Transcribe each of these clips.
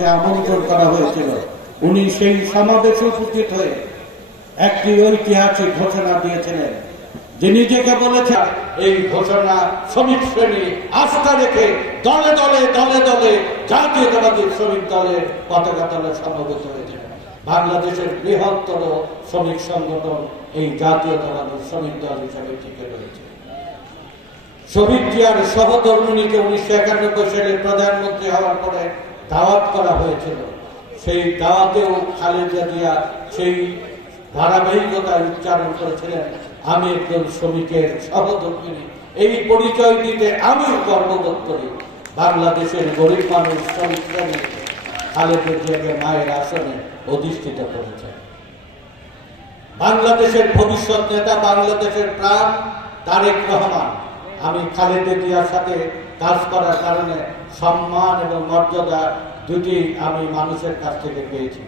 সমাবেশে আমন্ত্রণ করা হয়েছিল। উনি সেই সমাবেশে উপস্থিত হয়ে একটি ঐতিহাসিক ঘোষণা দিয়েছিলেন, যে নিজেকে বলেছেন এই ঘোষণা শ্রমিক শ্রেণী আস্থা রেখে দলে দলে দলে দলে জাতীয়তাবাদী শ্রমিক দলের পতাকা তলে সমবেত হয়েছে। বাংলাদেশের বৃহত্তর শ্রমিক সংগঠন এই জাতীয়তাবাদী শ্রমিক দল হিসেবে টিকে রয়েছে। শহীদ জিয়ার সহধর্মিণীকে 1991 সালে প্রধানমন্ত্রী হওয়ার পরে দাওয়াত করা হয়েছিল। সেই দাওয়াতেও খালেদা জিয়া সেই ধারাবাহিকতা উচ্চারণ করেছিলেন, আমি একজন শ্রমিকের সহধর্মিণী। এই পরিচয় দিতে আমিও গর্ববোধ করি। বাংলাদেশের গরিব মানুষ শ্রমিক শ্রেণী খালেদা জিয়াকে মায়ের আসনে অধিষ্ঠিত করেছে। বাংলাদেশের ভবিষ্যৎ নেতা, বাংলাদেশের প্রাণ তারেক রহমান। আমি খালেদা জিয়ার সাথে কাজ করার কারণে সম্মান এবং মর্যাদা দুটি আমি মানুষের কাছ থেকে পেয়েছি।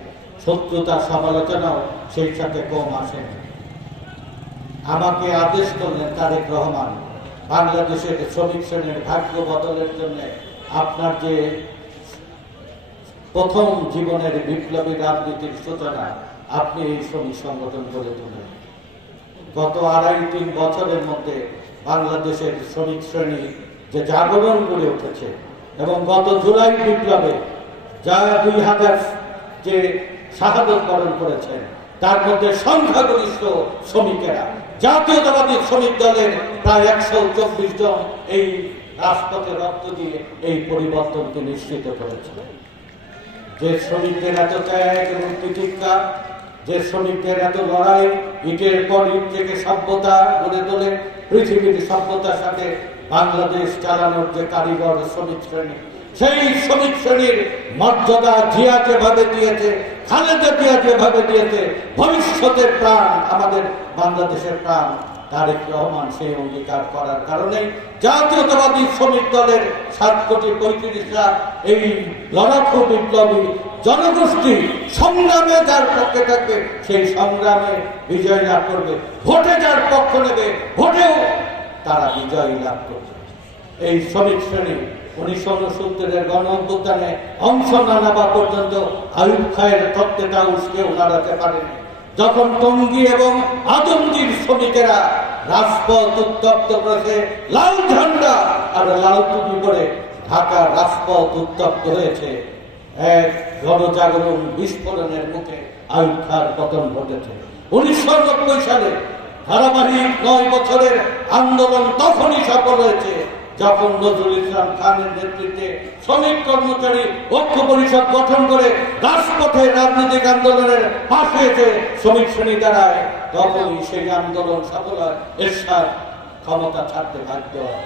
শত্রুতা সমালোচনাও সেই সাথে কম আসেনি। আমাকে আদেশ করলেন তারেক রহমান, বাংলাদেশের শ্রমিক শ্রেণীর ভাগ্য বদলের জন্য আপনার যে প্রথম জীবনের বিপ্লবী রাজনীতির সূচনা, আপনি এই শ্রমিক সংগঠন গড়ে তুলেন। গত 2.5-3 বছরের মধ্যে বাংলাদেশের শ্রমিক শ্রেণী যে জাগরণ গড়ে উঠেছে এবং গত জুলাই বিপ্লবে যা 2000 যে শাহাদত বরণ করেছেন, তার মধ্যে সংখ্যাগরিষ্ঠ শ্রমিকেরা। জাতীয়তাবাদী শ্রমিক দলের প্রায় 124 জন এই রাজপথে রক্ত দিয়ে এই পরিবর্তনকে নিশ্চিত করেছে। যে শ্রমিকদের এত ত্যাগ এবং প্রতিজ্ঞা, যে শ্রমিকদের এত লড়াই, ইটের পর ইট থেকে সভ্যতা গড়ে তোলে, পৃথিবীর সভ্যতার সাথে বাংলাদেশ চালানোর যে কারিগর শ্রমিক শ্রেণী, সেই শ্রমিক শ্রেণীর মর্যাদা জিয়া যেভাবে দিয়েছে, খালেদা জিয়া যেভাবে দিয়েছে, ভবিষ্যতের প্রাণ আমাদের বাংলাদেশের প্রাণ তারেক রহমান সেই অঙ্গীকার করার কারণে জাতীয়তাবাদী শ্রমিক দলের 7,35,00,000 এই লড়াকু বিপ্লবী জনগোষ্ঠী সংগ্রামে যার পক্ষে থাকবে সেই সংগ্রামে বিজয় লাভ করবে, ভোটে যার পক্ষ নেবে ভোটেও তারা বিজয় লাভ করবে। এই শ্রমিক শ্রেণী 1969-এর গণ অভ্যুত্থানে অংশ না নেওয়া পর্যন্ত আইয়ুব খায়ের তত্ত্বটা উস্কেও নাড়াতে পারেনি। যখন টঙ্গী এবং আদমদীর শ্রমিকেরা রাজপথ উত্তপ্ত করেছে, লাল ঝান্ডা আর লাল টুপি পরে ঢাকার রাজপথ উত্তপ্ত হয়েছে, এক গণজাগরণ বিস্ফোরণের মুখে আইয়ুব খায়ের পতন ঘটেছে। 1990 সালে ধারাবাহিক 9 বছরের আন্দোলন তখনই সফল হয়েছে যখন নজরুল ইসলাম খানের নেতৃত্বে শ্রমিক কর্মচারী ঐক্য পরিষদ গঠন করে রাজপথে রাজনৈতিক আন্দোলনের পাশে এসে শ্রমিক শ্রেণী দাঁড়ায়। তখনই সেই আন্দোলন সফল হয়, এরশাদ ক্ষমতা ছাড়তে বাধ্য হয়।